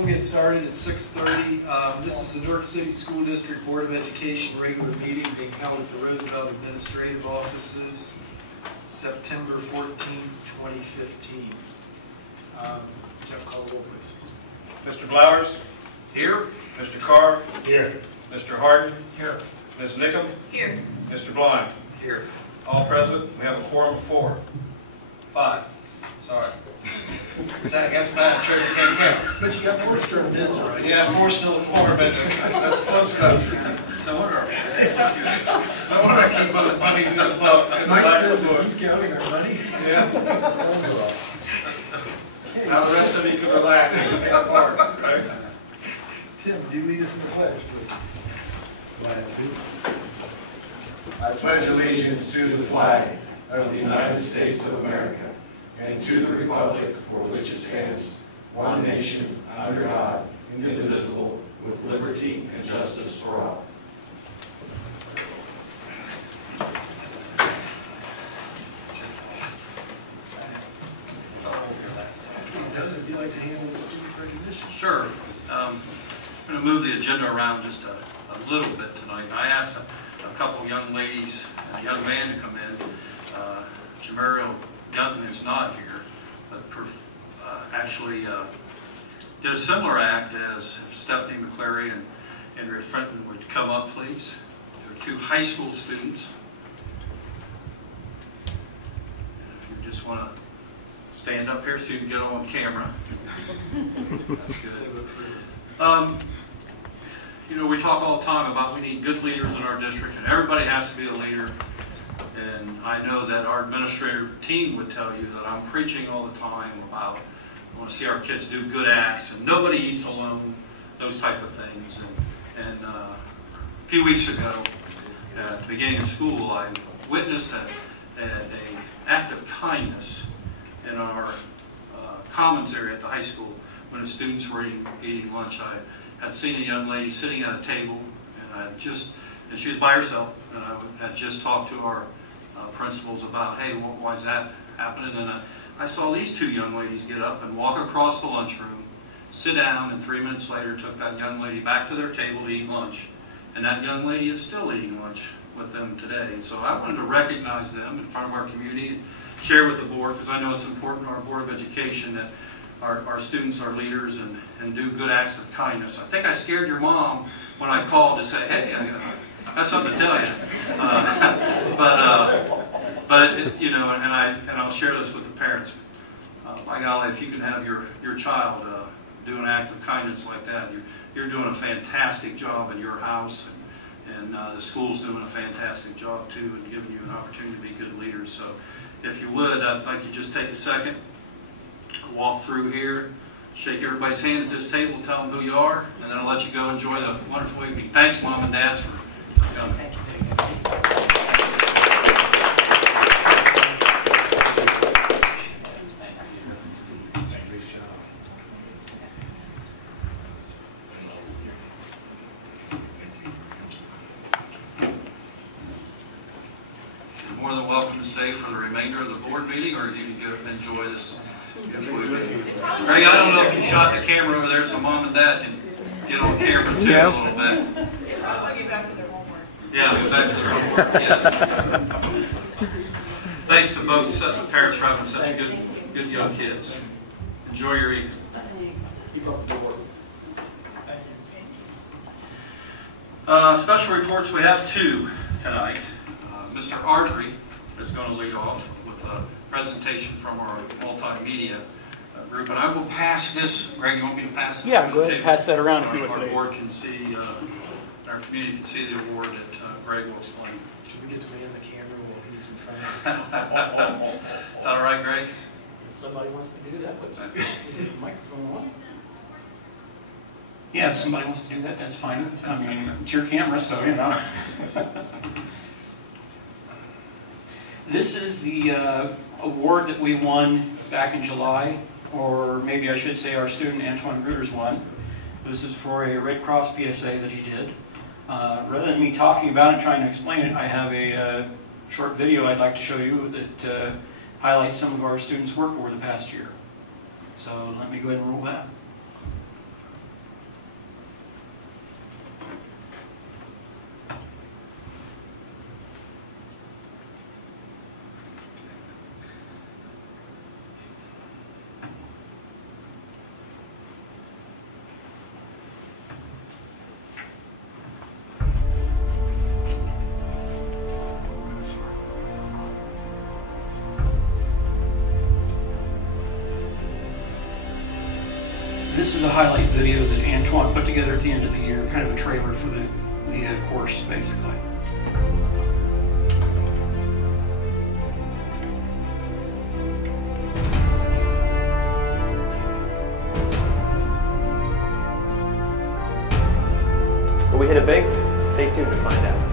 We'll get started at 6:30. This is the Newark City School District Board of Education regular meeting being held at the Roosevelt Administrative Offices, September 14th, 2015. Jeff, call the roll, please. Mr. Blowers? Here. Mr. Carr? Here. Mr. Harden? Here. Ms. Nickham? Here. Mr. Blind? Here. All present. We have a quorum of 5. Sorry. I guess Madam Chair, you can't count. But you got 4 still in this, right? Yeah, 4 still a quorum, but that's close enough. No wonder our no wonder I keep my money in the boat. Mike says that he's counting our money. Yeah. Now the rest of you can relax and get part, right? Tim, do you lead us in the pledge, please? Glad to. I pledge allegiance to the flag of the United States of America and to the republic for which it stands, one nation, under God, indivisible, with liberty and justice for all. Would you like to handle the student recognition? Sure. I'm going to move the agenda around just a little bit tonight. I asked a couple young ladies and a young man to come in. Jamario Gunton is not here, but actually did a similar act as if Stephanie McClary and Andrea Fenton would come up, please. They're 2 high school students. And if you just want to stand up here so you can get on camera. That's good. You know, we talk all the time about we need good leaders in our district, and everybody has to be a leader. And I know that our administrative team would tell you that I'm preaching all the time about I want to see our kids do good acts, and nobody eats alone, those type of things. And a few weeks ago, at the beginning of school, I witnessed an act of kindness in our commons area at the high school when the students were eating lunch. I had seen a young lady sitting at a table, and she was by herself, and I had just talked to our principals about, hey, why is that happening? And I saw these 2 young ladies get up and walk across the lunchroom, sit down, and 3 minutes later took that young lady back to their table to eat lunch. And that young lady is still eating lunch with them today. So I wanted to recognize them in front of our community and share with the board, because I know it's important to our Board of Education that our students are leaders and do good acts of kindness. I think I scared your mom when I called to say, hey, I got something to tell you. But you know, and I'll share this with the parents. By golly, if you can have your child do an act of kindness like that, you're doing a fantastic job in your house, and the school's doing a fantastic job too, and giving you an opportunity to be good leaders. So, if you would, I'd like you to just take a second, walk through here, shake everybody's hand at this table, tell them who you are, and then I'll let you go enjoy the wonderful evening. Thanks, Mom and Dads, for coming. Thank you. You're more than welcome to stay for the remainder of the board meeting, or you can go enjoy this beautiful evening. Greg, I don't know if you shot the camera over there so Mom and Dad can get on camera too a little bit. I'll get back to their homework. Yeah, go back to their homework, yes. Thanks to both sets of parents for having such good young kids. Enjoy your evening. Keep up the work. Special reports, we have 2 tonight. Mr. Ardrey is going to lead off with a presentation from our multimedia group. And I will pass this. Greg, you want me to pass this? Yeah, go ahead and pass that around if you would, Our please. board can see, our community can see the award that Greg will explain. Can we get to man the camera while he's in front of Is that all right, Greg? If somebody wants to do that, let's microphone on. Yeah, if somebody wants to do that, that's fine. I mean, it's your camera, so you know. This is the award that we won back in July, or maybe I should say our student Antoine Gruters won. This is for a Red Cross PSA that he did. Rather than me talking about it and trying to explain it, I have a short video I'd like to show you that highlights some of our students' work over the past year. So let me go ahead and roll that. This is a highlight video that Antoine put together at the end of the year, kind of a trailer for the course, basically. Will we hit it big? Stay tuned to find out.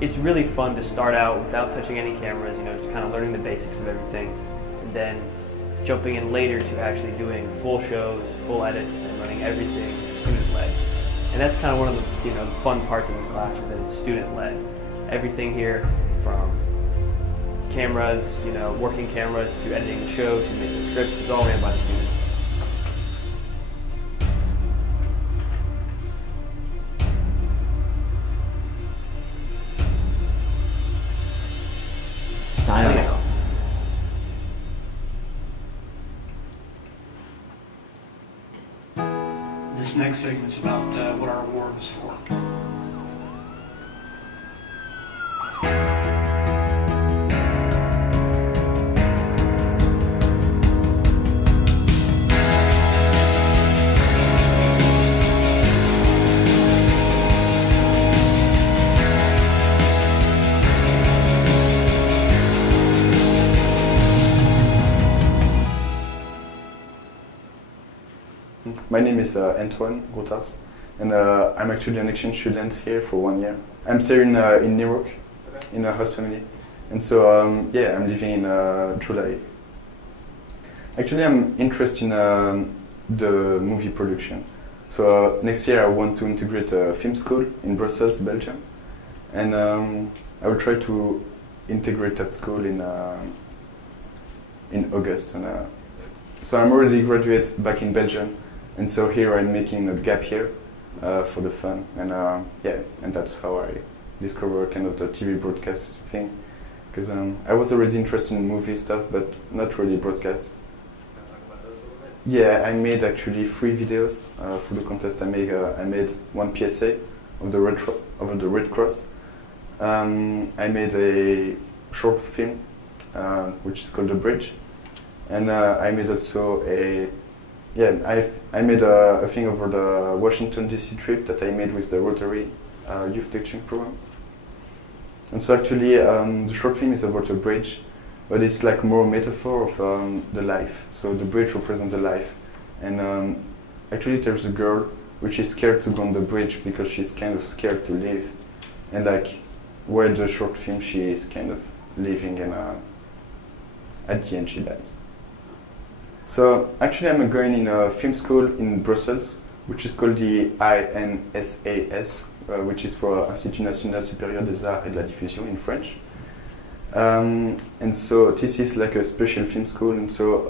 It's really fun to start out without touching any cameras, you know, just kind of learning the basics of everything, and then jumping in later to actually doing full shows, full edits, and running everything student-led. And that's kind of one of the, you know, the fun parts of this class is that it's student-led. Everything here, from cameras, you know, working cameras, to editing the show, to making scripts, is all ran by the students. Signing out. This next segment's about what our award was for. My name is Antoine Grotas, and I'm actually an exchange student here for 1 year. I'm staying in New York, in a host family, and so yeah, I'm living in July. Actually, I'm interested in the movie production. So next year I want to integrate a film school in Brussels, Belgium, and I will try to integrate that school in August. And so I'm already graduate back in Belgium. And so here I'm making a gap year for the fun, and yeah, and that's how I discovered kind of the TV broadcast thing, because I was already interested in movie stuff, but not really broadcast. Yeah, I made actually 3 videos for the contest. I made 1 PSA of the Red Cross. I made a short film which is called The Bridge, and I made also I made a thing over the Washington DC trip that I made with the Rotary Youth Teaching Program. And so actually the short film is about a bridge, but it's like more a metaphor of the life. So the bridge represents the life. And actually there's a girl which is scared to go on the bridge because she's kind of scared to live. and like while the short film she is kind of living and at the end she dies. So actually I'm going in a film school in Brussels, which is called the INSAS, which is for Institut National Supérieur des Arts et de la Diffusion in French. And so this is like a special film school, and so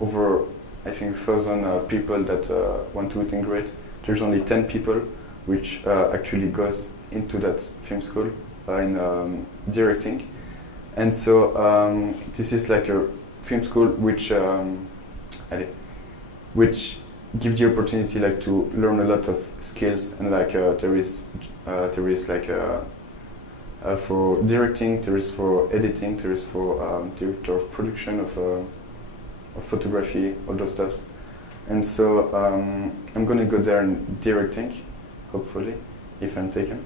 over I think 1,000 people that want to integrate, there's only 10 people which actually goes into that film school in directing. And so this is like a film school which gives the opportunity like to learn a lot of skills, and like there is like for directing, there is for editing, there is for director of production of photography, all those stuff. And so I'm gonna go there and directing, hopefully, if I'm taken.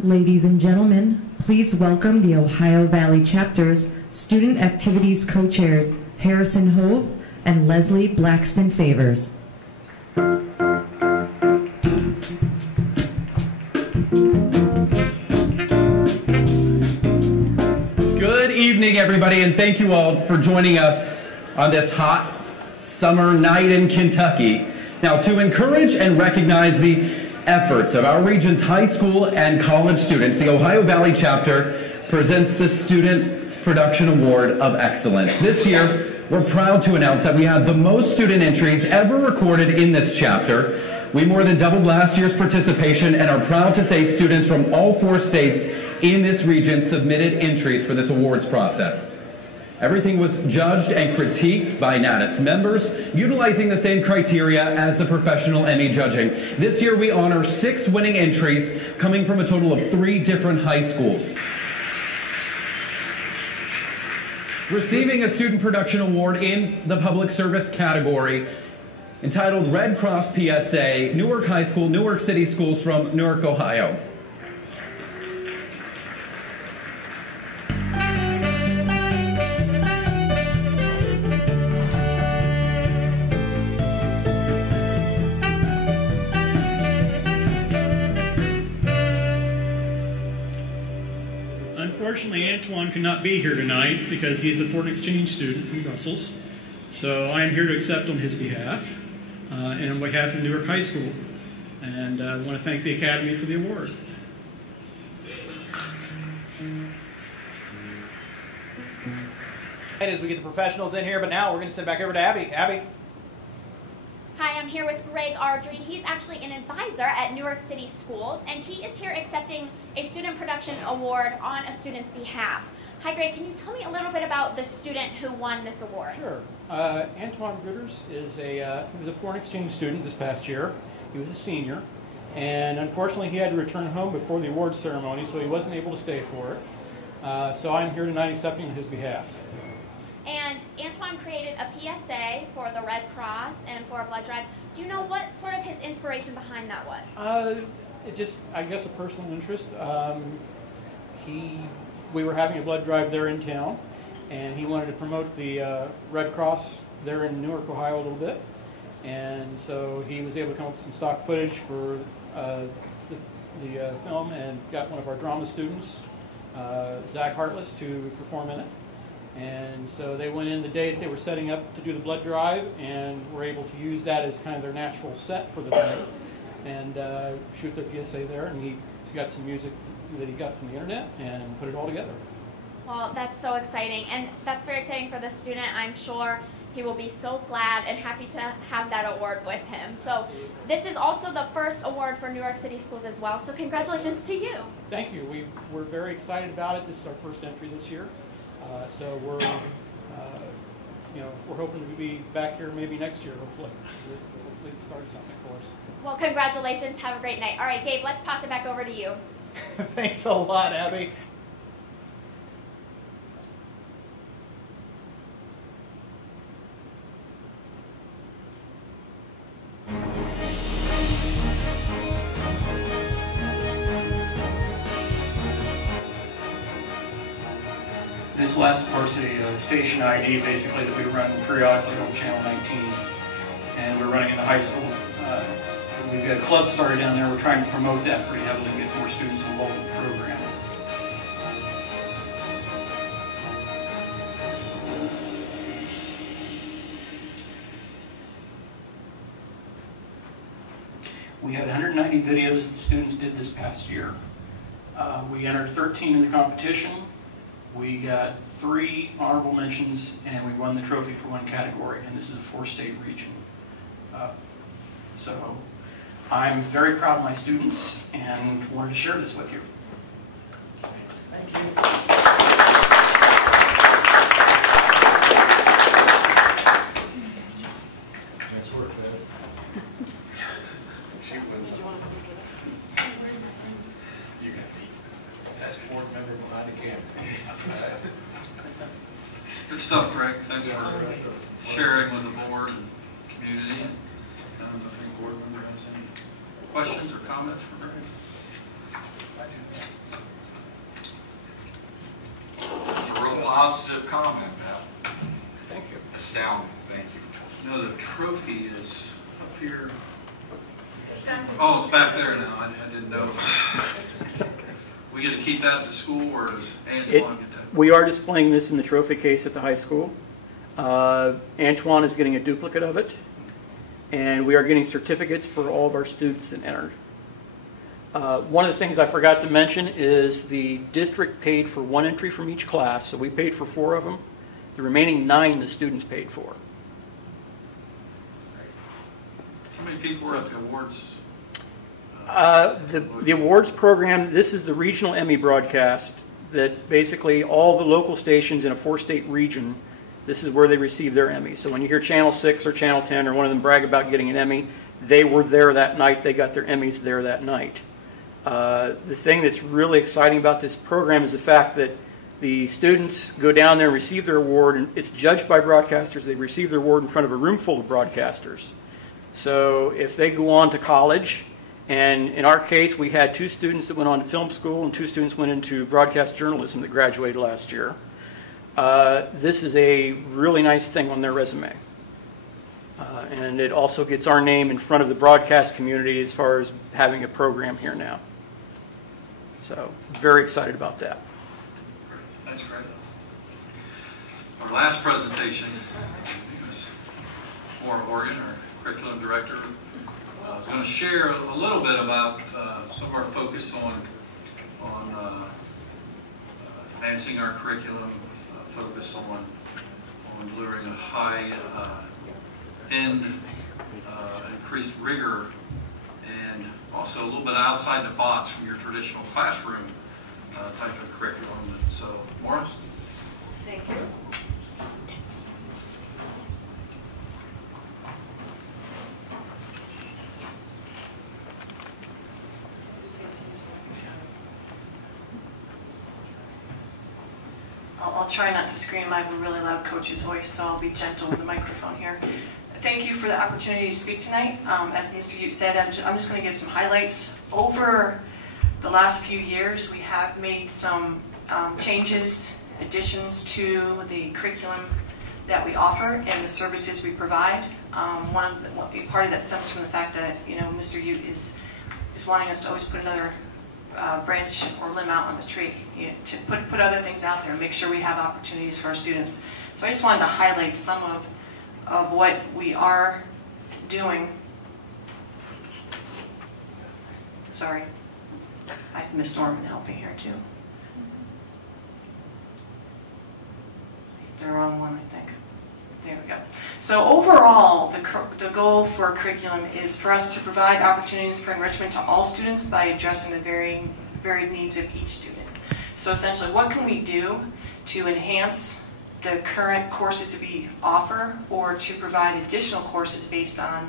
Ladies and gentlemen, please welcome the Ohio Valley Chapter's Student Activities Co-Chairs Harrison Hove and Leslie Blackston Favors. Good evening, everybody, and thank you all for joining us on this hot summer night in Kentucky. Now, to encourage and recognize the efforts of our region's high school and college students, the Ohio Valley Chapter presents the Student Production Award of Excellence. This year, we're proud to announce that we had the most student entries ever recorded in this chapter. We more than doubled last year's participation and are proud to say students from all 4 states in this region submitted entries for this awards process. Everything was judged and critiqued by NATAS members, utilizing the same criteria as the professional Emmy judging. This year we honor 6 winning entries coming from a total of 3 different high schools. Receiving a Student Production Award in the Public Service category, entitled Red Cross PSA, Newark High School, Newark City Schools from Newark, Ohio. Unfortunately, Antoine could not be here tonight because he's a foreign exchange student from Brussels. So I am here to accept on his behalf and on behalf of Newark High School. And I want to thank the Academy for the award. As we get the professionals in here, but now we're going to send back over to Abby. Abby. Hi, I'm here with Greg Ardrey. He's actually an advisor at Newark City Schools, and he is here accepting a Student Production Award on a student's behalf. Hi, Greg. Can you tell me a little bit about the student who won this award? Sure. Antoine Gruters is he was a foreign exchange student this past year. He was a senior, and unfortunately he had to return home before the awards ceremony, so he wasn't able to stay for it. So I'm here tonight accepting on his behalf. And Antoine created a PSA for the Red Cross and for a blood drive. Do you know what sort of his inspiration behind that was? It just, I guess, a personal interest. We were having a blood drive there in town, and he wanted to promote the Red Cross there in Newark, Ohio a little bit. And so he was able to come up with some stock footage for the film and got one of our drama students, Zach Hartless, to perform in it. And so they went in the day that they were setting up to do the blood drive and were able to use that as kind of their natural set for the day and shoot their PSA there. And he got some music that he got from the internet and put it all together. Well, that's so exciting, and that's very exciting for the student. I'm sure he will be so glad and happy to have that award with him. So this is also the first award for Newark City Schools as well, so congratulations to you. Thank you. We're very excited about it. This is our first entry this year. So we're hoping to be back here maybe next year, hopefully. We can start something for us. Well, congratulations. Have a great night. All right, Gabe, let's toss it back over to you. Thanks a lot, Abby. This last part's a station ID, basically, that we run periodically on Channel 19. And we're running in the high school. we've got a club started down there. We're trying to promote that pretty heavily and get more students involved in the program. We had 190 videos that the students did this past year. We entered 13 in the competition. We got 3 honorable mentions, and we won the trophy for 1 category, and this is a 4-state region. So I'm very proud of my students and wanted to share this with you. Thank you. Nice work, man. You got me. That's board member behind the camera. Good stuff, Greg. Thanks for sharing with the board and community. I don't know if any board member has any questions or comments for Greg. A real positive comment, Pat. Thank you. Astounding. Thank you. You know, the trophy is up here. Oh, it's back there now. I didn't know. We get to keep that at the school, or does Antoine get that? We are displaying this in the trophy case at the high school. Antoine is getting a duplicate of it, and we are getting certificates for all of our students that entered. One of the things I forgot to mention is the district paid for 1 entry from each class, so we paid for 4 of them. The remaining 9 the students paid for. How many people were at the awards? The awards program, this is the regional Emmy broadcast that basically all the local stations in a 4-state region, this is where they receive their Emmys. So when you hear Channel 6 or Channel 10 or one of them brag about getting an Emmy, they were there that night, they got their Emmys there that night. The thing that's really exciting about this program is the fact that the students go down there and receive their award, and it's judged by broadcasters. They receive their award in front of a room full of broadcasters. So if they go on to college, and in our case, we had 2 students that went on to film school and 2 students went into broadcast journalism that graduated last year. This is a really nice thing on their resume. And it also gets our name in front of the broadcast community as far as having a program here now. So, very excited about that. That's great. Our last presentation was Maura Horgan, our curriculum director. I was going to share a little bit about some of our focus on advancing our curriculum, focus on delivering a high end, increased rigor, and also a little bit outside the box from your traditional classroom type of curriculum. And so, Maura? Thank you. I'll try not to scream. I have a really loud coach's voice, so I'll be gentle with the microphone here. Thank you for the opportunity to speak tonight. As Mr. Ute said, I'm just going to give some highlights. Over the last few years, we have made some changes, additions to the curriculum that we offer and the services we provide. Part of that stems from the fact that Mr. Ute is wanting us to always put another branch or limb out on the tree, to put other things out there, make sure we have opportunities for our students. So I just wanted to highlight some of what we are doing. Sorry, I have Miss Norman helping here too. The wrong one, I think. There we go. So overall, the goal for curriculum is for us to provide opportunities for enrichment to all students by addressing the varied needs of each student. So essentially, what can we do to enhance the current courses that we offer, or to provide additional courses based on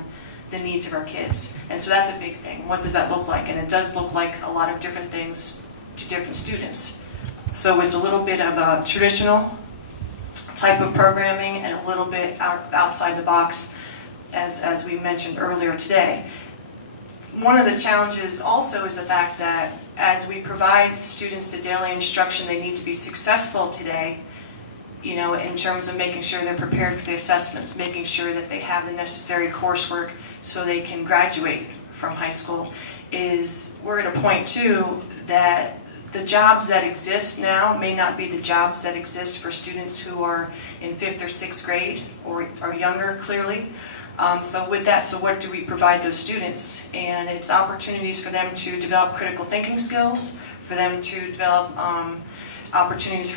the needs of our kids? And so that's a big thing. What does that look like? And it does look like a lot of different things to different students. So it's a little bit of a traditional type of programming and a little bit outside the box, as we mentioned earlier today. One of the challenges also is the fact that as we provide students the daily instruction they need to be successful today, in terms of making sure they're prepared for the assessments, making sure that they have the necessary coursework so they can graduate from high school is we're at a point too that the jobs that exist now may not be the jobs that exist for students who are in 5th or 6th grade or younger, clearly. So with that, so what do we provide those students? And it's opportunities for them to develop critical thinking skills, for them to develop opportunities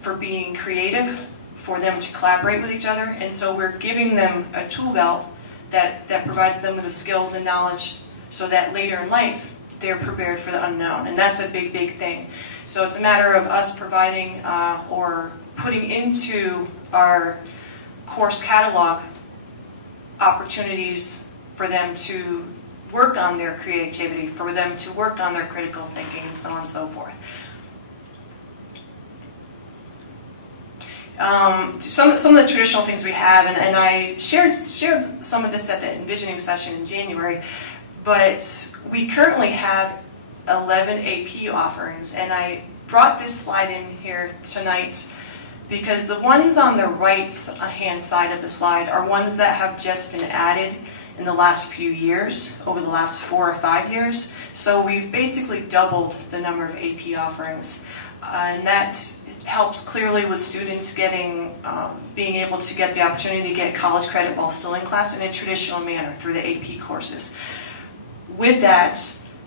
for being creative, for them to collaborate with each other. And so we're giving them a tool belt that provides them with the skills and knowledge so that later in life, they're prepared for the unknown. And that's a big, big thing. So it's a matter of us providing or putting into our course catalog opportunities for them to work on their creativity, for them to work on their critical thinking, and so on and so forth. Some of the traditional things we have, and I shared some of this at the envisioning session in January, but we currently have 11 AP offerings, and I brought this slide in here tonight because the ones on the right-hand side of the slide are ones that have just been added in the last few years, over the last 4 or 5 years. So we've basically doubled the number of AP offerings, and that helps clearly with students getting, being able to get the opportunity to get college credit while still in class in a traditional manner through the AP courses. With that,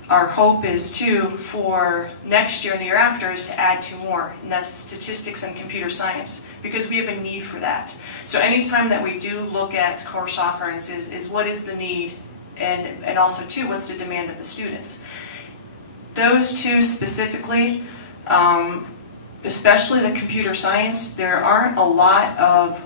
our hope is too, for next year and the year after, is to add 2 more, and that's statistics and computer science, because we have a need for that. So anytime that we do look at course offerings is what is the need, and also too, what's the demand of the students. Those 2 specifically, especially the computer science, there aren't a lot of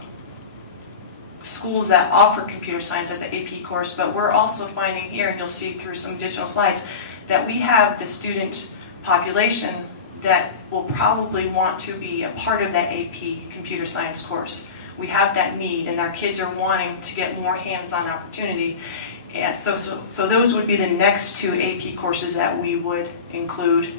schools that offer computer science as an AP course, but we're also finding here, and you'll see through some additional slides, that we have the student population that will probably want to be a part of that AP computer science course. We have that need, and our kids are wanting to get more hands-on opportunity. And so those would be the next 2 AP courses that we would include.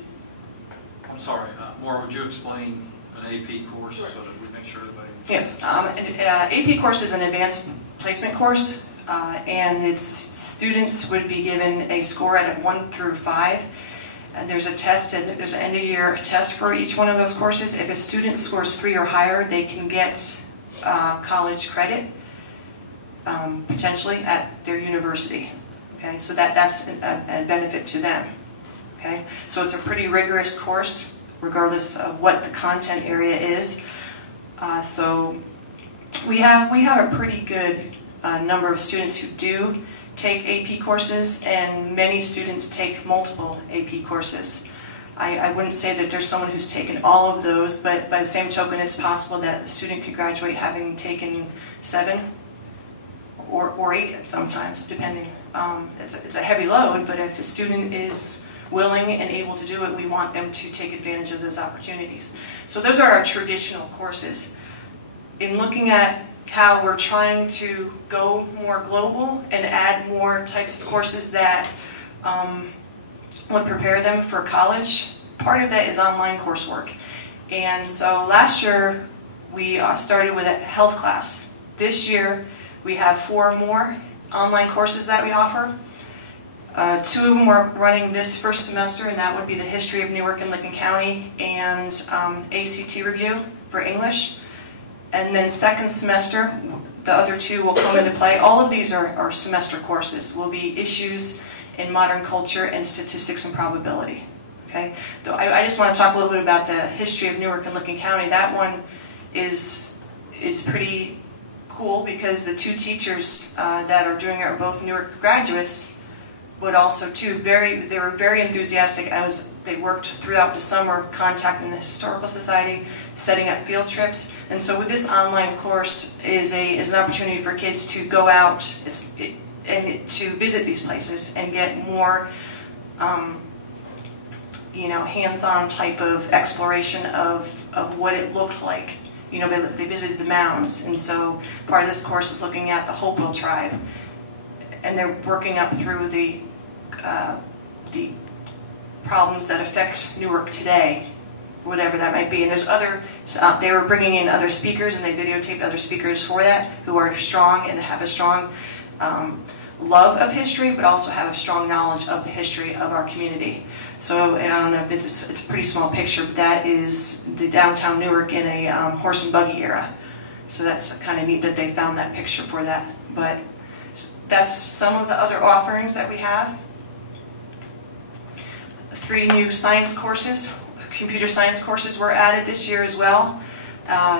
I'm sorry, Maura, would you explain an AP course so that we make sure everybody... Yes, an AP course is an advanced placement course, and its students would be given a score out of 1 through 5. And there's a test, there's an end-of-year test for each one of those courses. If a student scores 3 or higher, they can get college credit, potentially, at their university. Okay, so that's a benefit to them. Okay, so it's a pretty rigorous course, regardless of what the content area is. So we have a pretty good number of students who do take AP courses, and many students take multiple AP courses. I wouldn't say that there's someone who's taken all of those, but by the same token, it's possible that a student could graduate having taken 7 or 8 sometimes, depending. It's a heavy load, but if a student is willing and able to do it, we want them to take advantage of those opportunities. So those are our traditional courses. In looking at how we're trying to go more global and add more types of courses that would prepare them for college, part of that is online coursework. And so last year we started with a health class. This year we have 4 more online courses that we offer. 2 of them are running this first semester, and that would be the history of Newark and Licking County and ACT review for English. And then second semester, the other 2 will come into play. All of these are semester courses. Will be issues in modern culture and statistics and probability. Okay. Though I just want to talk a little bit about the history of Newark and Licking County. That one is pretty cool because the 2 teachers that are doing it are both Newark graduates, but also too they were very enthusiastic. They worked throughout the summer contacting the Historical Society, setting up field trips, and so with this online course is an opportunity for kids to go out and to visit these places and get more hands-on type of exploration of what it looked like. They visited the mounds, and so part of this course is looking at the Hopewell tribe, and they're working up through the problems that affect Newark today, whatever that might be. And there's they were bringing in other speakers, and they videotaped other speakers for that who are strong and have a strong love of history, but also have a strong knowledge of the history of our community. So, and I don't know if it's a pretty small picture, but that is the downtown Newark in a horse and buggy era. So that's kind of neat that they found that picture for that. But that's some of the other offerings that we have. 3 new science courses, computer science courses were added this year as well.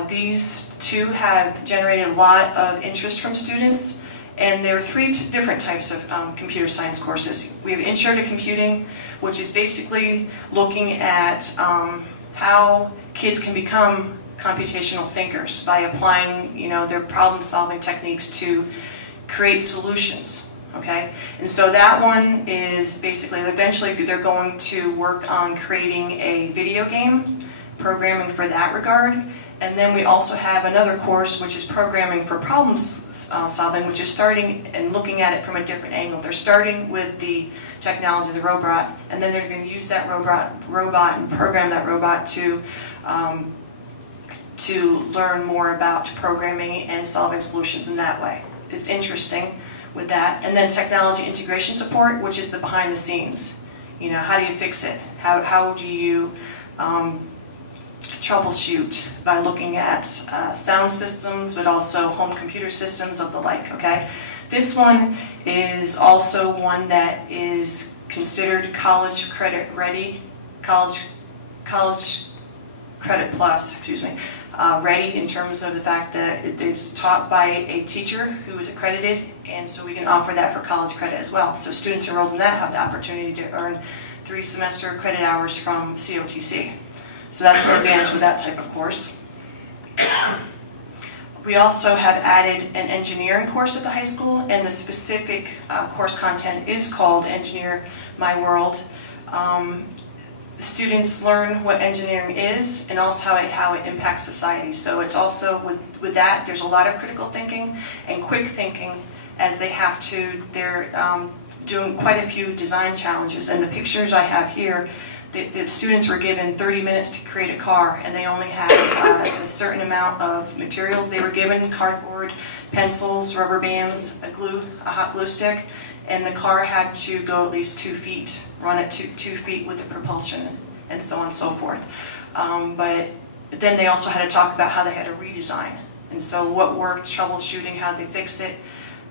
These 2 have generated a lot of interest from students, and there are 3 different types of computer science courses. We have Intro to Computing, which is basically looking at how kids can become computational thinkers by applying, their problem-solving techniques to create solutions. Okay, and so that one is basically, eventually they're going to work on creating a video game, programming for that regard. And then we also have another course which is programming for problem solving, which is starting and looking at it from a different angle. They're starting with the technology of the robot, and then they're going to use that robot and program that robot to learn more about programming and solving solutions in that way. It's interesting with that. And then technology integration support, which is the behind the scenes. How do you fix it? How do you troubleshoot by looking at sound systems, but also home computer systems of the like, okay? This one is also one that is considered college credit ready, college credit plus, ready in terms of the fact that it's taught by a teacher who is accredited, and so we can offer that for college credit as well. So students enrolled in that have the opportunity to earn 3 semester credit hours from COTC. So that's an advantage with that type of course. We also have added an engineering course at the high school, and the specific course content is called Engineer My World. Students learn what engineering is and also how it impacts society. So it's also, with that, there's a lot of critical thinking and quick thinking as they're doing quite a few design challenges. And the pictures I have here, the students were given 30 minutes to create a car, and they only had a certain amount of materials they were given: cardboard, pencils, rubber bands, a hot glue stick, and the car had to go at least 2 feet, run at 2 feet with the propulsion, and so on and so forth. But then they also had to talk about how they had to redesign, and so what worked, troubleshooting, how they fix it.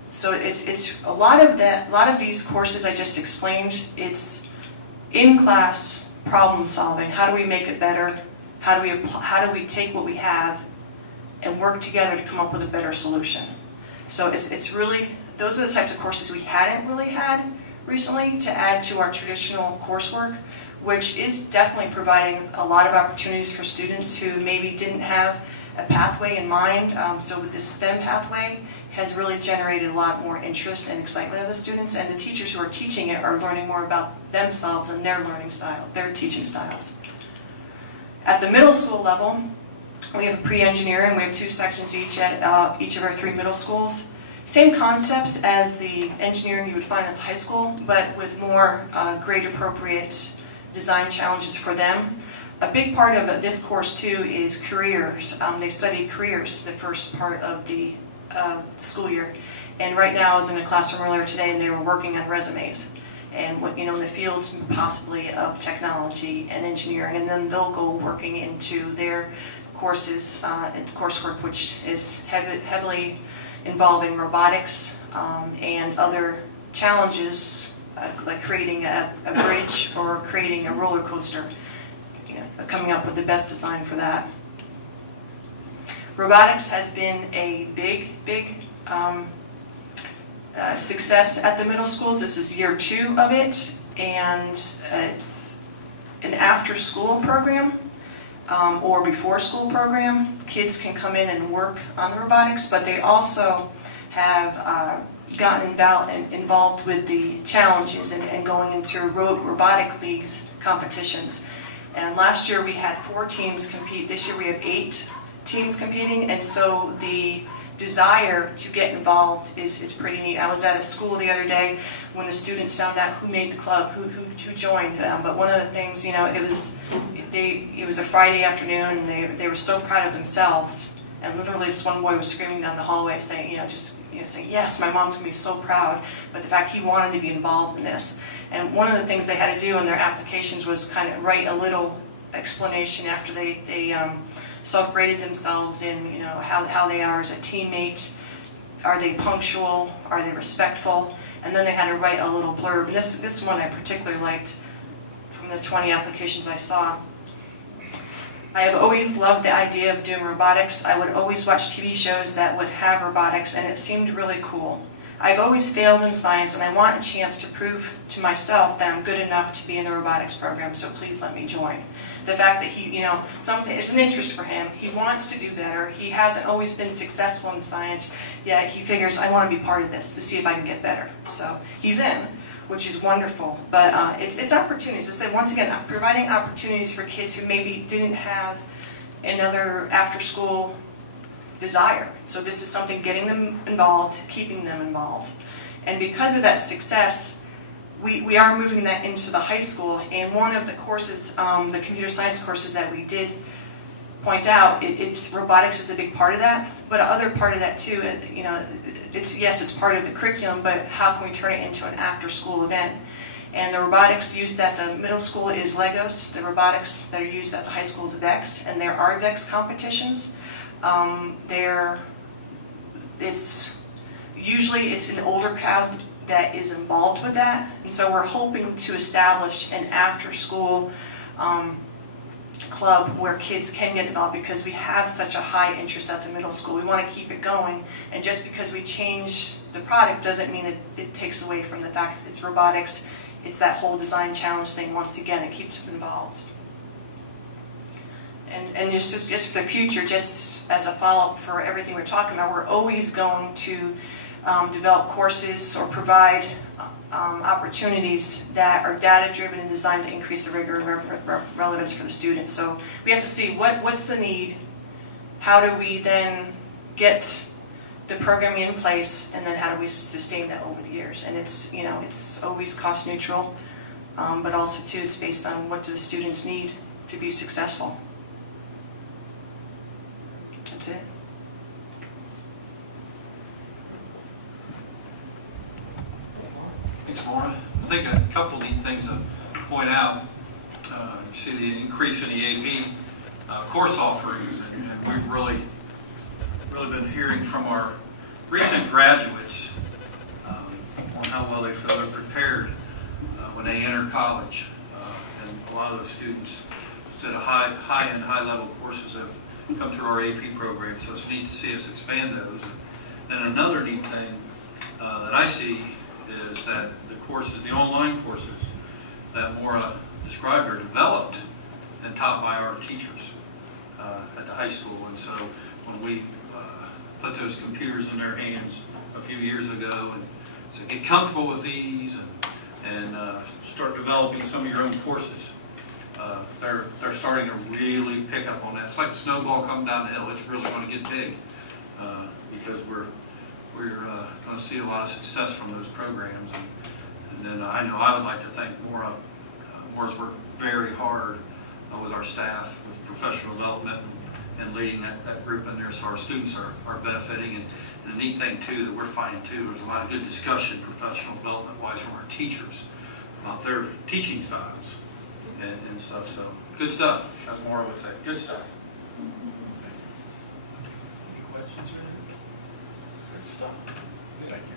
So it's a lot of these courses I just explained. It's in-class problem solving. How do we make it better? How do we take what we have and work together to come up with a better solution? So it's really, those are the types of courses we hadn't really had recently to add to our traditional coursework, which is definitely providing a lot of opportunities for students who maybe didn't have a pathway in mind. So with this STEM pathway has really generated a lot more interest and excitement of the students, and the teachers who are teaching it are learning more about themselves and their learning style, their teaching styles. At the middle school level, we have a pre-engineering. We have 2 sections each at each of our 3 middle schools. Same concepts as the engineering you would find at the high school, but with more grade-appropriate design challenges for them. A big part of this course, too, is careers. They study careers the first part of the school year. And right now I was in a classroom earlier today, and they were working on resumes and what, in the fields possibly of technology and engineering, and then they'll go working into their courses, coursework, which is heavily involving robotics and other challenges like creating a bridge or creating a roller coaster, coming up with the best design for that. Robotics has been a big success at the middle schools. This is year 2 of it, and it's an after-school program or before-school program. Kids can come in and work on the robotics, but they also have gotten involved with the challenges and going into robotic leagues competitions. And last year we had 4 teams compete. This year we have 8 teams competing, and so the desire to get involved is pretty neat. I was at a school the other day when the students found out who made the club, who joined. But one of the things, it was a Friday afternoon, and they were so proud of themselves. And literally, this one boy was screaming down the hallway, saying, I say, yes, my mom's going to be so proud. But the fact he wanted to be involved in this. And one of the things they had to do in their applications was kind of write a little explanation after they self-graded themselves in, you know, how they are as a teammate. Are they punctual? Are they respectful? And then they had to write a little blurb. And this one I particularly liked from the 20 applications I saw. I have always loved the idea of doing robotics. I would always watch TV shows that would have robotics, and it seemed really cool. I've always failed in science, and I want a chance to prove to myself that I'm good enough to be in the robotics program, so please let me join. The fact that he, you know, it's an interest for him. He wants to do better. He hasn't always been successful in science, yet he figures, I want to be part of this to see if I can get better. So he's in, which is wonderful. But it's opportunities. I say, once again, providing opportunities for kids who maybe didn't have another after-school desire. So this is something getting them involved, keeping them involved. And because of that success, we are moving that into the high school, and one of the courses, the computer science courses that we did point out, it's robotics is a big part of that, but another part of that too, you know, it's part of the curriculum, but how can we turn it into an after-school event? And the robotics used at the middle school is Legos. The robotics that are used at the high school is VEX, and there are VEX competitions. Usually it's an older crowd that is involved with that, and so we're hoping to establish an after-school club where kids can get involved, because we have such a high interest at the middle school. We want to keep it going, and just because we change the product doesn't mean it takes away from the fact that it's robotics. It's that whole design challenge thing. Once again, it keeps them involved. And just for the future, just as a follow-up for everything we're talking about, we're always going to develop courses or provide opportunities that are data-driven and designed to increase the rigor and relevance for the students. So we have to see what's the need, how do we then get the programming in place, and then how do we sustain that over the years. And it's, you know, it's always cost neutral, but also too it's based on what do the students need to be successful. That's it. Thanks, Maura. I think a couple of neat things to point out. You see the increase in the AP course offerings, and we've really been hearing from our recent graduates on how well they feel they're prepared when they enter college. And a lot of those students, instead of high-end, high-level courses, have come through our AP program, so it's neat to see us expand those. And another neat thing that I see is that the courses, the online courses that Maura described, are developed and taught by our teachers at the high school. And so when we put those computers in their hands a few years ago and so get comfortable with these and start developing some of your own courses, they're starting to really pick up on that. It's like a snowball coming down the hill. It's really going to get big because we're going to see a lot of success from those programs. And then I know I would like to thank Maura. Maura's worked very hard with our staff, with professional development, and leading that group in there, so our students are benefiting. And the neat thing too that we're finding too, there's a lot of good discussion professional development wise from our teachers about their teaching styles and stuff. So good stuff, as Maura would say. Good stuff. Any questions for him? Good stuff. Thank you.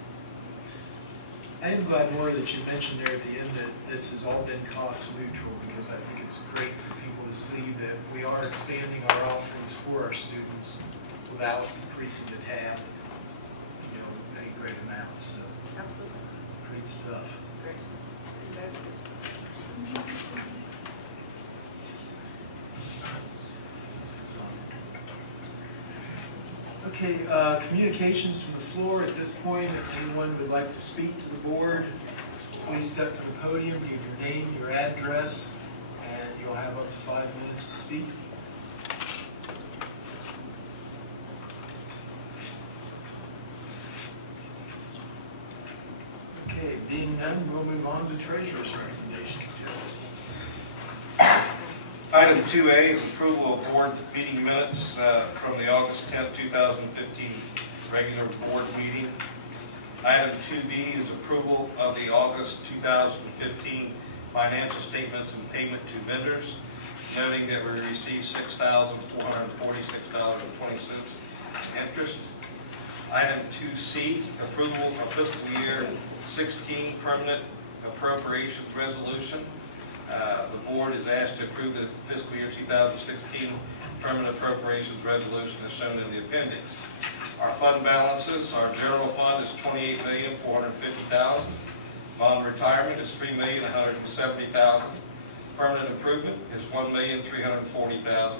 I am glad, Maura, that you mentioned there at the end that this has all been cost neutral, because I think it's great for people to see that we are expanding our offerings for our students without increasing the tab, you know, with any great amount. So, Absolutely. Great stuff. Great stuff. Okay, communications from the floor. At this point, if anyone would like to speak to the board, please step to the podium, give your name, your address, and you'll have up to 5 minutes to speak. Okay, being none, we'll move on to treasurer's recommendations. Item 2A is approval of board meeting minutes from the August 10th, 2015 regular board meeting. Item 2B is approval of the August 2015 financial statements and payment to vendors, noting that we received $6,446.20 interest. Item 2C, approval of fiscal year 16 permanent appropriations resolution. The board is asked to approve the fiscal year 2016 permanent appropriations resolution as shown in the appendix. Our fund balances, our general fund is $28,450,000. Non-retirement is $3,170,000. Permanent improvement is $1,340,000.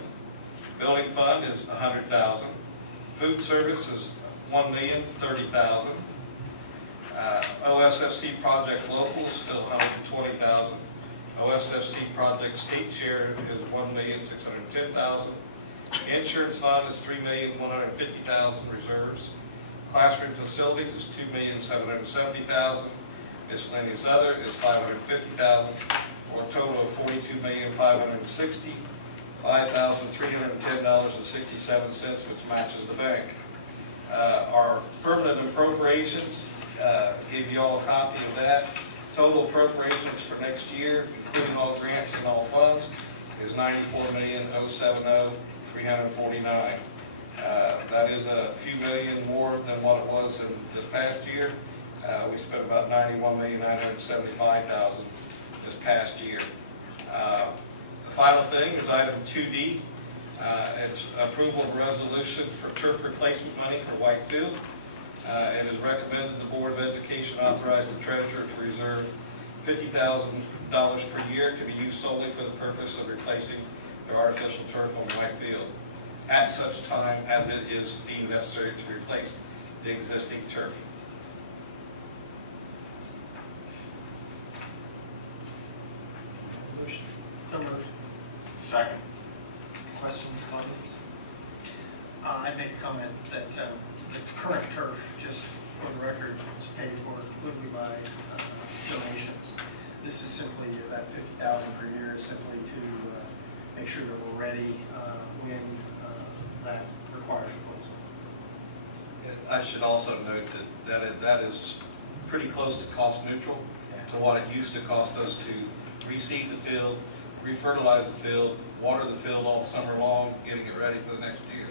Building fund is $100,000. Food service is $1,030,000. OSFC project local is still $120,000. OSFC project state share is $1,610,000. Insurance fund is $3,150,000 reserves. Classroom facilities is $2,770,000. Miscellaneous other is $550,000 for a total of $42,560,5,310.67, which matches the bank. Our permanent appropriations, give you all a copy of that. Total appropriations for next year, including all grants and all funds, is $94,070,349. That is a few million more than what it was in this past year. We spent about $91,975,000 this past year. The final thing is item 2D. It's approval of resolution for turf replacement money for Whitefield. It is recommended the Board of Education authorize the treasurer to reserve $50,000 per year to be used solely for the purpose of replacing the artificial turf on Whitefield at such time as it is deemed necessary to replace the existing turf. Motion. So moved. Second. Questions, comments? I'd make a comment that the current turf, just for the record, is paid for completely by donations. This is simply that $50,000 per year is simply to make sure that we're ready when that requires replacement. I should also note that is pretty close to cost neutral to what it used to cost us to reseed the field, refertilize the field, water the field all summer long, getting it ready for the next year.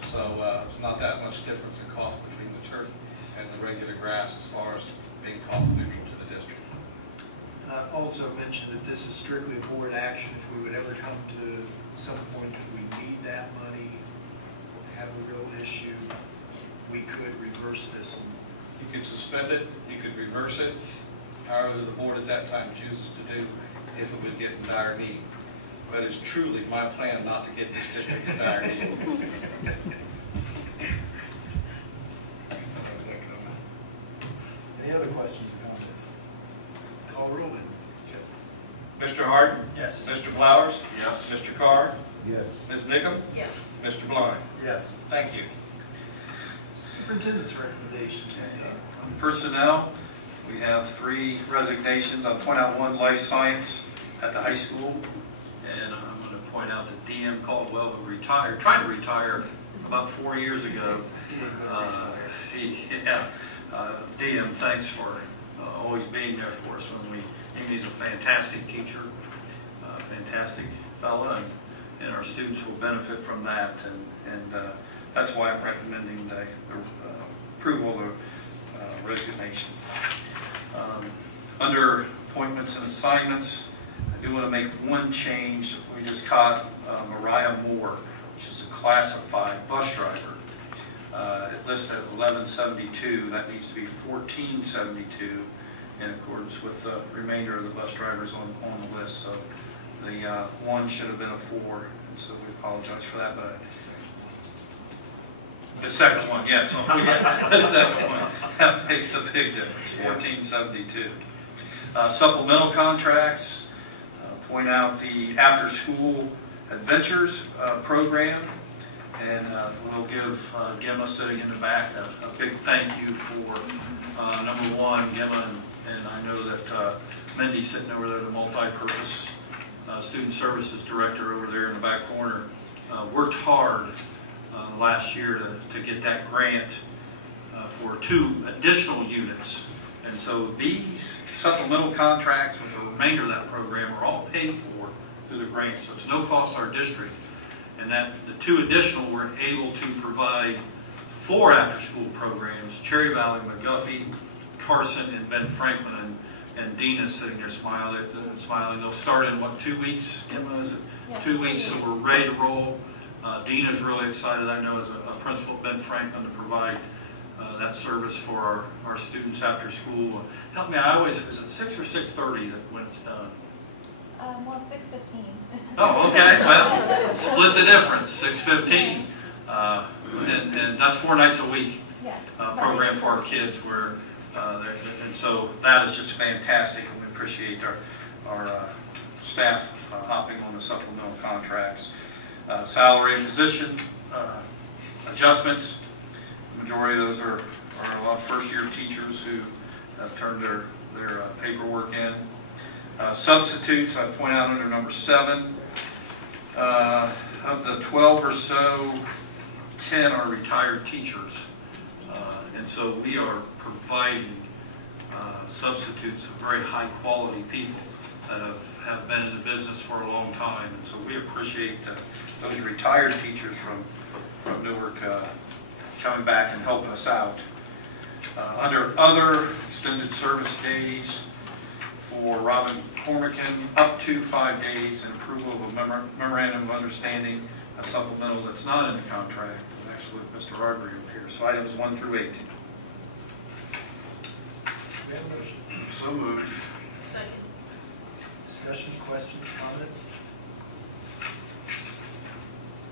So it's not that much difference in cost between the turf and the regular grass as far as being cost neutral to the district. And I also mentioned that this is strictly board action. If we would ever come to some point that we need that money or have a real issue, we could reverse this. You could suspend it, you could reverse it, however the board at that time chooses to do if it would get in dire need. But it's truly my plan not to get this district in dire need. Any other questions or comments? Call roll in. Mr. Harden? Yes. Mr. Blowers? Yes. Mr. Carr? Yes. Ms. Nickum? Yes. Mr. Blind? Yes. Thank you. Superintendent's recommendations. On personnel, we have 3 resignations. I'll point out one, life science at the high school. And I'm going to point out that DM Caldwell, who retired, tried to retire about 4 years ago. DM, thanks for always being there for us when we need. He's a fantastic teacher, fantastic fella, and our students will benefit from that. And that's why I'm recommending the approval of the resignation. Under appointments and assignments, I do want to make one change. We just caught Mariah Moore, which is a classified bus driver. It listed at 1172. That needs to be 1472 in accordance with the remainder of the bus drivers on the list. So the 1 should have been a 4, and so we apologize for that. But the second one, yes, the second one, that makes a big difference. 1472. Supplemental contracts. Point out the after-school adventures program, and we'll give Gemma, sitting in the back, a big thank you for number 1, Gemma, and I know that Mindy's sitting over there, the multi-purpose student services director over there in the back corner, worked hard last year to get that grant for 2 additional units. And so these supplemental contracts with the remainder of that program are all paid for through the grant, so it's no cost to our district. And that the 2 additional we're able to provide 4 after-school programs: Cherry Valley, McGuffey, Carson, and Ben Franklin. And Dina's sitting there smiling. They'll start in, what, 2 weeks? Emma, is it? Yeah, 2 weeks, so we're ready to roll. Dina's really excited, I know, as a principal at Ben Franklin, to provide that service for our students after school. Help me, I always, is it 6 or 6:30 when it's done? Well, 6:15. Oh, okay. Well, split the difference, 6:15. And that's 4 nights a week. Yes. Program for our kids where, and so that is just fantastic, and we appreciate our staff hopping on the supplemental contracts. Salary and position adjustments. The majority of those are a lot of first-year teachers who have turned their paperwork in. Substitutes, I point out under number 7. Of the 12 or so, 10 are retired teachers. And so we are providing substitutes of very high-quality people that have been in the business for a long time. And so we appreciate those retired teachers from Newark coming back and helping us out. Under other extended service days for Robin Cormican, up to 5 days, and approval of a memorandum of understanding, a supplemental that's not in the contract, actually with Mr. Ardrey up here. So items 1 through 18. We have a motion. So moved. Second. Discussion, questions, comments?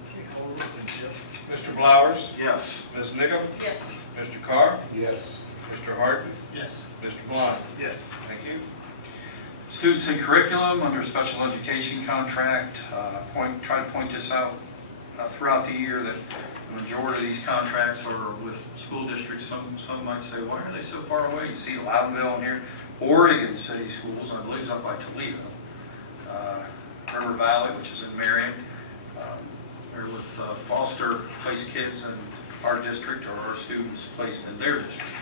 Okay, call the roll, please, Jeff. Mr. Blowers? Yes. Ms. Nickam? Yes. Mr. Carr? Yes. Mr. Harden? Yes. Mr. Blind? Yes. Thank you. Students in curriculum under special education contract, try to point this out throughout the year that the majority of these contracts are with school districts. Some might say, why are they so far away? You see Loudonville in here, Oregon City Schools, I believe it's up by Toledo, River Valley, which is in Marion. They're with foster placed kids in our district, or our students placed in their district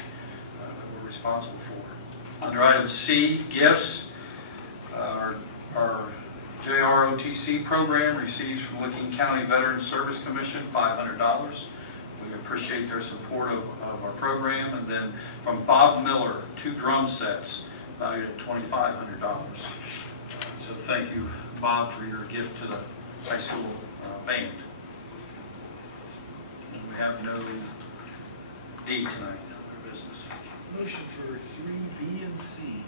that we're responsible for. Under item C, gifts, our JROTC program receives from Licking County Veterans Service Commission $500. We appreciate their support of our program. And then from Bob Miller, 2 drum sets valued at $2,500. So thank you, Bob, for your gift to the high school band. And we have no D tonight, no business. Motion for 3B and C.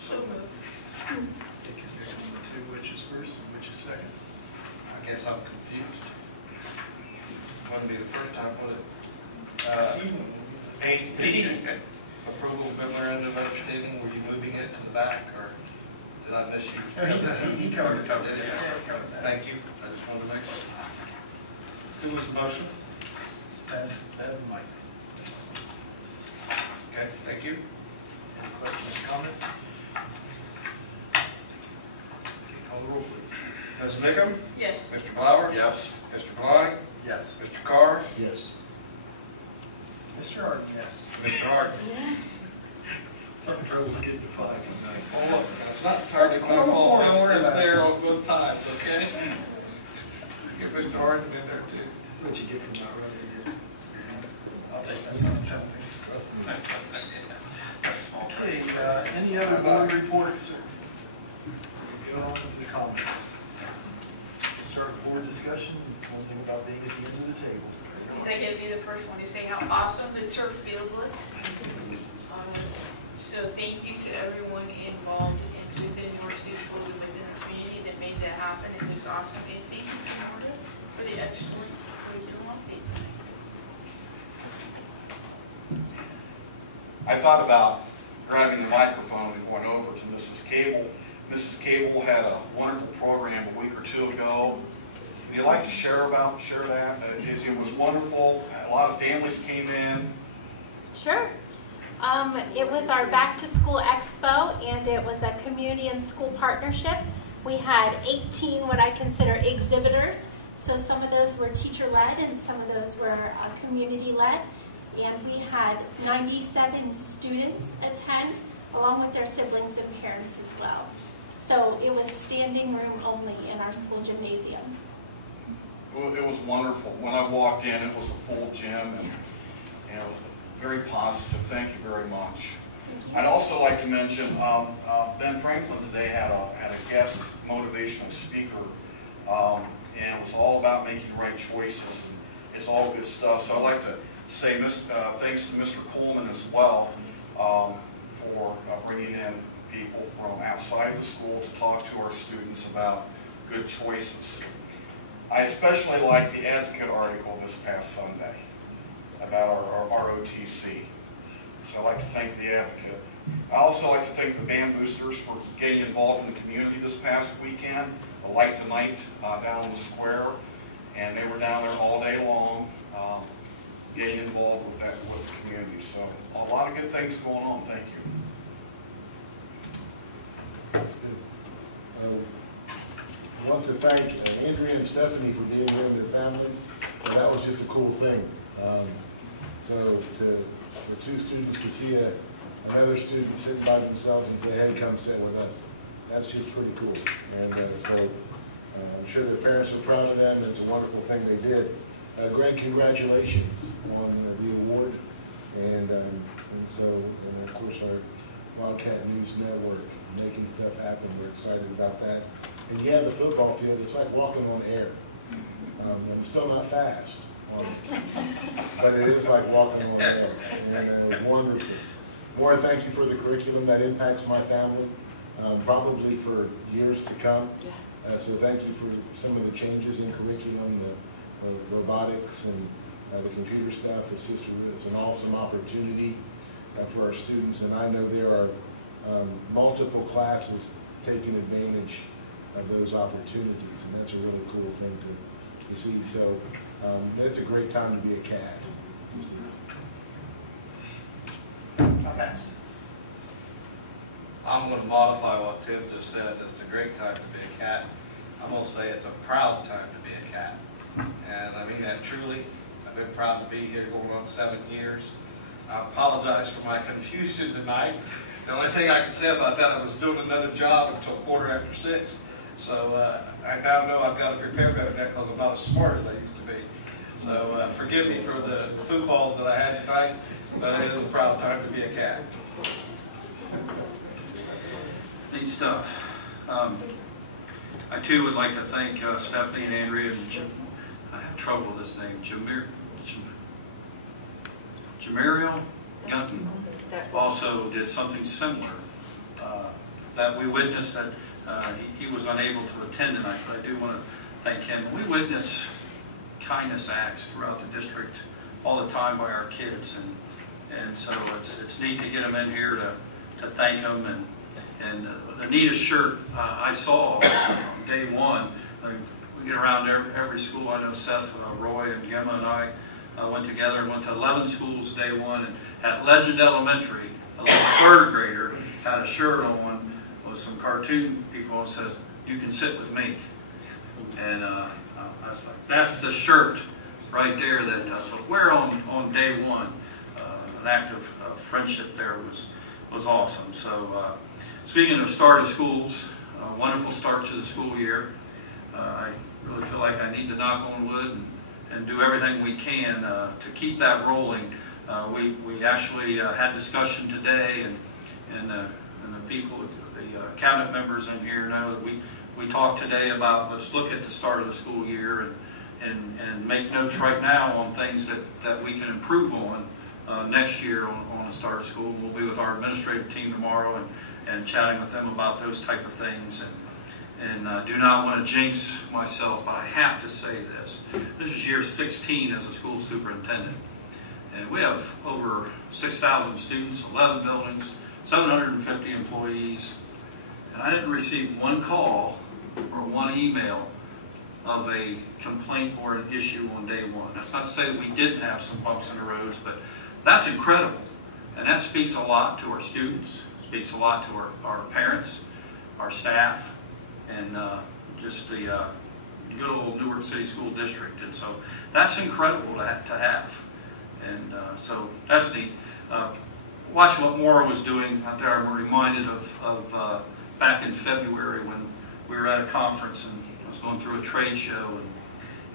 So moved. Take your pick on the 2, which is first and which is second. I guess I'm confused. Wouldn't be the first time, would it? 8D, approval of memorandum of understanding. Were you moving it to the back, or did I miss you? He covered it. Covered it, Yeah, yeah. he covered that. Thank you. I just wanted to make sure. Who was the motion? Bev. Bev and Mike. Okay, thank you. Any questions, comments? Okay, call the roll, please. Ms. Nickam? Yes. Mr. Blowers? Yes. Mr. Blind? Yes. Mr. Carr? Yes. Mr. Harden, yes. Mr. Harden? Some trouble's getting to 5 tonight. Oh, look, it's not entirely my fault. It's there on both times, okay? Get Mr. Harden in there too. That's what you get from not running here. I'll take that. Okay, any other board reports? Go on to the comments. We'll start with board discussion. It's one thing about being at the end of the table. I get to be the first one to say how awesome the turf field was. So thank you to everyone involved within Newark City Schools and within the community that made that happen. It was awesome. And thank you to Nora for the excellent curriculum updates. I thought about grabbing the microphone and going over to Mrs. Cable. Mrs. Cable had a wonderful program a week or 2 ago. Would you like to share that? It was wonderful. A lot of families came in. Sure. It was our Back to School Expo, and it was a community and school partnership. We had 18 what I consider exhibitors, So some of those were teacher-led and some of those were community-led. And we had 97 students attend, along with their siblings and parents as well. So it was standing room only in our school gymnasium. Well, it was wonderful. When I walked in, it was a full gym, and very positive. Thank you very much. I'd also like to mention Ben Franklin today had a guest motivational speaker, and it was all about making the right choices. And it's all good stuff. So I'd like to say thanks to Mr. Coleman as well for bringing in people from outside the school to talk to our students about good choices. I especially like the Advocate article this past Sunday about our ROTC. So I'd like to thank the Advocate. I also like to thank the band boosters for getting involved in the community this past weekend. The Light Tonight down in the square, and they were down there all day long getting involved with the community. So a lot of good things going on. Thank you. I want to thank Andrea and Stephanie for being here with their families. That was just a cool thing. So for two students to see another student sitting by themselves and say, hey, come sit with us, that's just pretty cool. And so I'm sure their parents are proud of them. It's a wonderful thing they did. Greg, congratulations on the award. And of course our Wildcat News Network making stuff happen. We're excited about that. And yeah, the football field, it's like walking on air. And it's still not fast, but it is like walking on air. And wonderful. More, thank you for the curriculum that impacts my family, probably for years to come. So thank you for some of the changes in curriculum, the robotics and the computer stuff. It's an awesome opportunity for our students, and I know there are multiple classes taking advantage of those opportunities, and that's a really cool thing to see. So it's a great time to be a cat. I'm going to modify what Tim just said. It's a great time to be a cat. I'm going to say it's a proud time to be a cat. And I mean that truly. I've been proud to be here going on 7 years. I apologize for my confusion tonight. The only thing I can say about that, I was doing another job until 6:15. So I now know I've got to prepare better than that because I'm not as smart as I used to be. So forgive me for the footballs that I had tonight, but it is a proud time to be a cat. Neat stuff. I too would like to thank Stephanie and Andrea and I have trouble with this name, Jamariel Gunton also did something similar that we witnessed that he was unable to attend tonight, but I do want to thank him. We witness kindness acts throughout the district all the time by our kids, and so it's neat to get them in here to thank them. And the neatest shirt I saw on day one, we get around every school. I know Seth, Roy, and Gemma and I went together and went to 11 schools day one. And at Legend Elementary, a little third grader had a shirt on with some cartoon people and said, "You can sit with me." And I was like, that's the shirt right there that to wear on day one. An act of friendship there was awesome. So speaking of start of schools, a wonderful start to the school year. I really feel like I need to knock on wood and do everything we can to keep that rolling. We actually had discussion today, and the people, the cabinet members in here know that we talked today about let's look at the start of the school year and make notes right now on things that we can improve on next year on the start of school. We'll be with our administrative team tomorrow and chatting with them about those type of things. And do not want to jinx myself, but I have to say this. This is year 16 as a school superintendent. And we have over 6,000 students, 11 buildings, 750 employees. And I didn't receive one call or one email of a complaint or an issue on day one. That's not to say that we didn't have some bumps in the roads, but that's incredible. And that speaks a lot to our students, speaks a lot to our parents, our staff, and just the good old Newark City School District. And so that's incredible to have. And so that's neat. Watching what Maura was doing out there, I'm reminded of back in February when we were at a conference and I was going through a trade show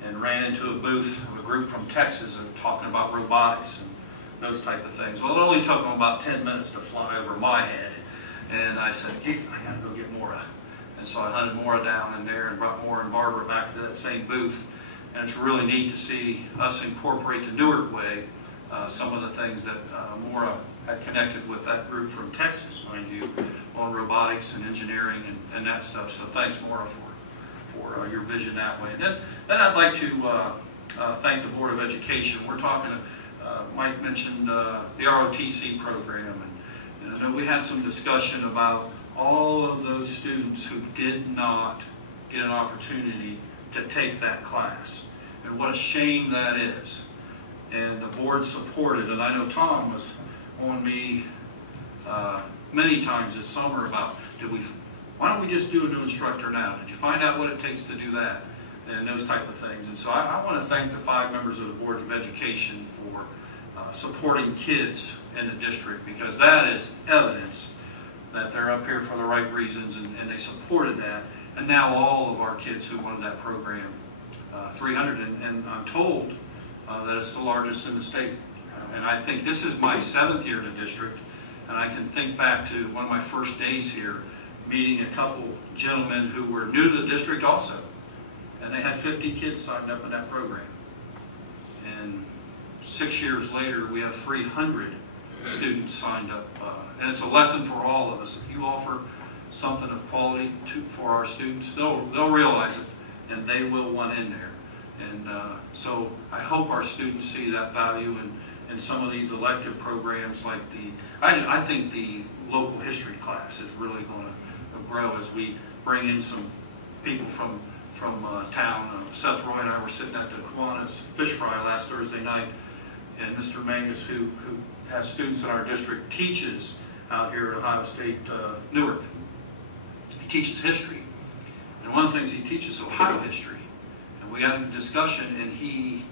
and ran into a booth of a group from Texas talking about robotics and those type of things. Well, it only took them about 10 minutes to fly over my head. And I said, hey, I got to go get Maura. And so I hunted Maura down in there and brought Maura and Barbara back to that same booth. And it's really neat to see us incorporate the Newark way some of the things that Maura had connected with that group from Texas, mind you, on robotics and engineering and that stuff. So thanks, Maura, for your vision that way. And then I'd like to thank the Board of Education. We're talking, Mike mentioned the ROTC program, and I know we had some discussion about all of those students who did not get an opportunity to take that class. And what a shame that is. And the board supported, and I know Tom was on me many times this summer about, why don't we just do a new instructor now? Did you find out what it takes to do that? And those type of things. And so I want to thank the 5 members of the Board of Education for supporting kids in the district, because that is evidence that they're up here for the right reasons, and they supported that. And now all of our kids who wanted that program, 300, and I'm told that it's the largest in the state. And I think this is my 7th year in the district, and I can think back to one of my first days here, meeting a couple gentlemen who were new to the district also, and they had 50 kids signed up in that program. And 6 years later, we have 300 students signed up, and it's a lesson for all of us. If you offer something of quality for our students, they'll realize it, and they will want in there. And so I hope our students see that value in some of these elective programs, like I think the local history class is really going to grow as we bring in some people from town. Seth Roy and I were sitting at the Kiwanis Fish Fry last Thursday night, and Mr. Mangus, who has students in our district, teaches out here at Ohio State Newark. He teaches history, and one of the things he teaches is Ohio history. And we got into discussion, and he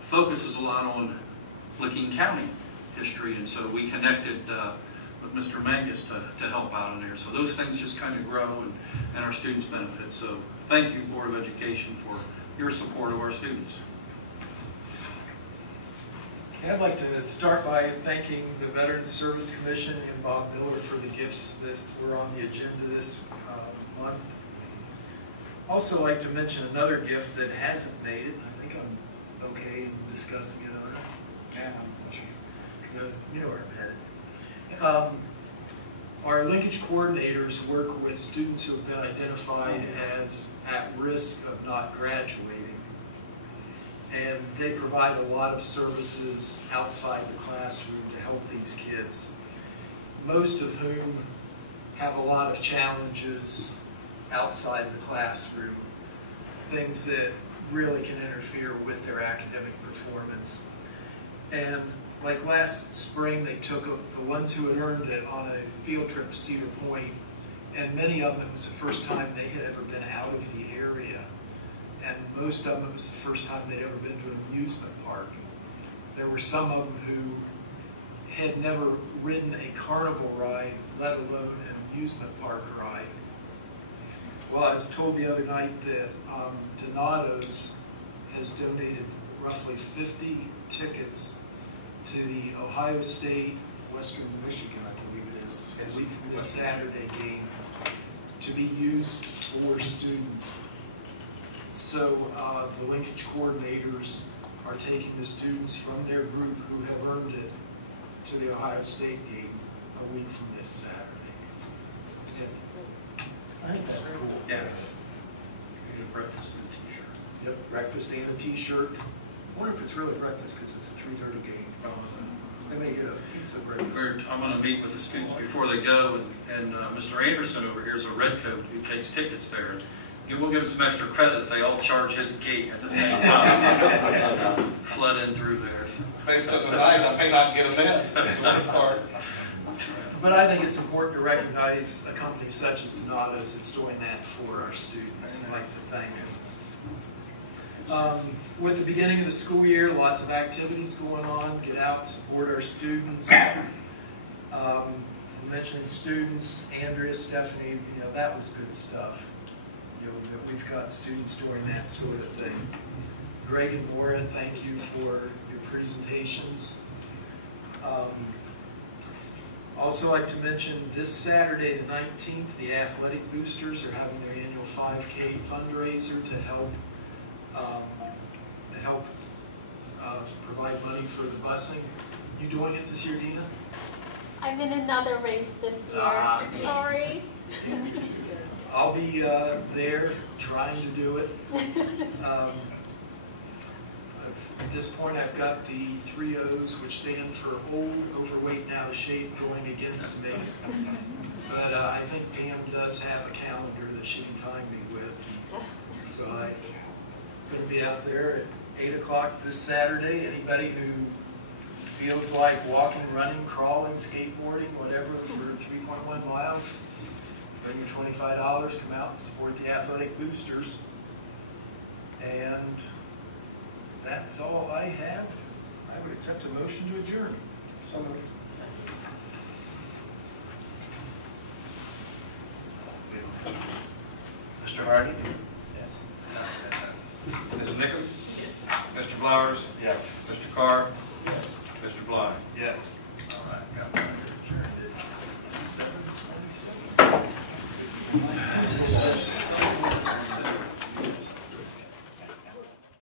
focuses a lot on Licking County history, and so we connected with Mr. Mangus to help out in there. So those things just kind of grow, and our students benefit. So thank you, Board of Education, for your support of our students. Okay, I'd like to start by thanking the Veterans Service Commission and Bob Miller for the gifts that were on the agenda this month. Also like to mention another gift that hasn't made it. I think I'm okay in discussing it on it. Yeah, you know where I'm headed. Our linkage coordinators work with students who have been identified as at risk of not graduating. And they provide a lot of services outside the classroom to help these kids, most of whom have a lot of challenges outside the classroom, things that really can interfere with their academic performance. And like last spring, they took the ones who had earned it on a field trip to Cedar Point, and many of them, it was the first time they had ever been out of the area. And most of them, it was the first time they'd ever been to an amusement park. There were some of them who had never ridden a carnival ride, let alone an amusement park ride. Well, I was told the other night that Donato's has donated roughly 50 tickets to the Ohio State, Western Michigan, I believe it is, this Saturday game to be used for students. So the linkage coordinators are taking the students from their group who have earned it to the Ohio State game a week from this Saturday. Yeah. I think that's cool. Yes. You get a breakfast and a t-shirt. Yep, breakfast and a t-shirt. I wonder if it's really breakfast because it's a 3:30 game. They may get a pizza breakfast. I'm going to meet with the students before they go, and Mr. Anderson over here is a redcoat who takes tickets there. We'll give him some extra credit if they all charge his gate at the same time. Flood in through there. So. Based on tonight, I may not get them in. That's one part. But I think it's important to recognize a company such as Donatos that's doing that for our students. I'd like to thank them. With the beginning of the school year, lots of activities going on. Get out, support our students. Mentioning students, Andrea, Stephanie, you know, that was good stuff. You know, that we've got students doing that sort of thing. Greg and Maura, thank you for your presentations. Also like to mention this Saturday, the 19th, the Athletic Boosters are having their annual 5K fundraiser to help provide money for the busing. You doing it this year, Dina? I'm in another race this year. Sorry. I'll be there trying to do it. At this point, I've got the 3 O's, which stand for old, overweight, and out of shape, going against me. But I think Pam does have a calendar that she can time me with. So I'm going to be out there at 8 o'clock this Saturday. Anybody who feels like walking, running, crawling, skateboarding, whatever, for 3.1 miles, bring your $25, come out and support the Athletic Boosters. And that's all I have. I would accept a motion to adjourn. So moved. Mr. Hardy? Yes. Ms. Nickam? Yes. Mr. Flowers? Yes. Mr. Carr? Yes. Mr. Bly? Yes. All right, got it. Adjourned at 7:27.